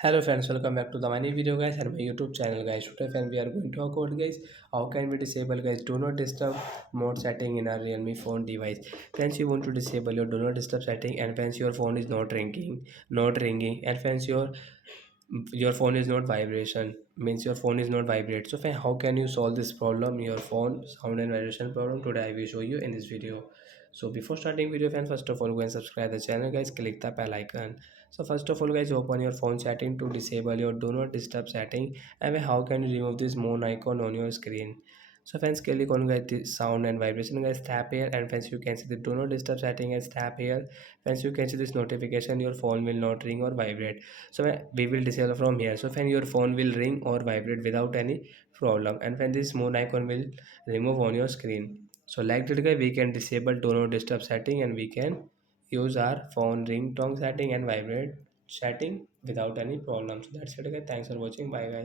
Hello friends, welcome back to the my new video guys and my YouTube channel guys. Today friends we are going to talk about guys how can we disable guys do not disturb mode setting in our Realme phone device. Friends, you want to disable your do not disturb setting and friends your phone is not ringing and friends your phone is not vibration means your phone is not vibrate. So friend, how can you solve this problem, your phone sound and vibration problem? Today I will show you in this video. So before starting video friends, first of all go and subscribe the channel guys, click the bell icon. So first of all guys, open your phone setting to disable your do not disturb setting. And how can you remove this moon icon on your screen? So friends, click on guys this sound and vibration guys, tap here and friends you can see the do not disturb setting as tap here. Friends, you can see this notification your phone will not ring or vibrate. So we will disable from here. So when your phone will ring or vibrate without any problem, and when this moon icon will remove on your screen. So like that guy, we can disable do not disturb setting and we can use our phone ringtone setting and vibrate setting without any problem. So that's it guys, thanks for watching, bye guys.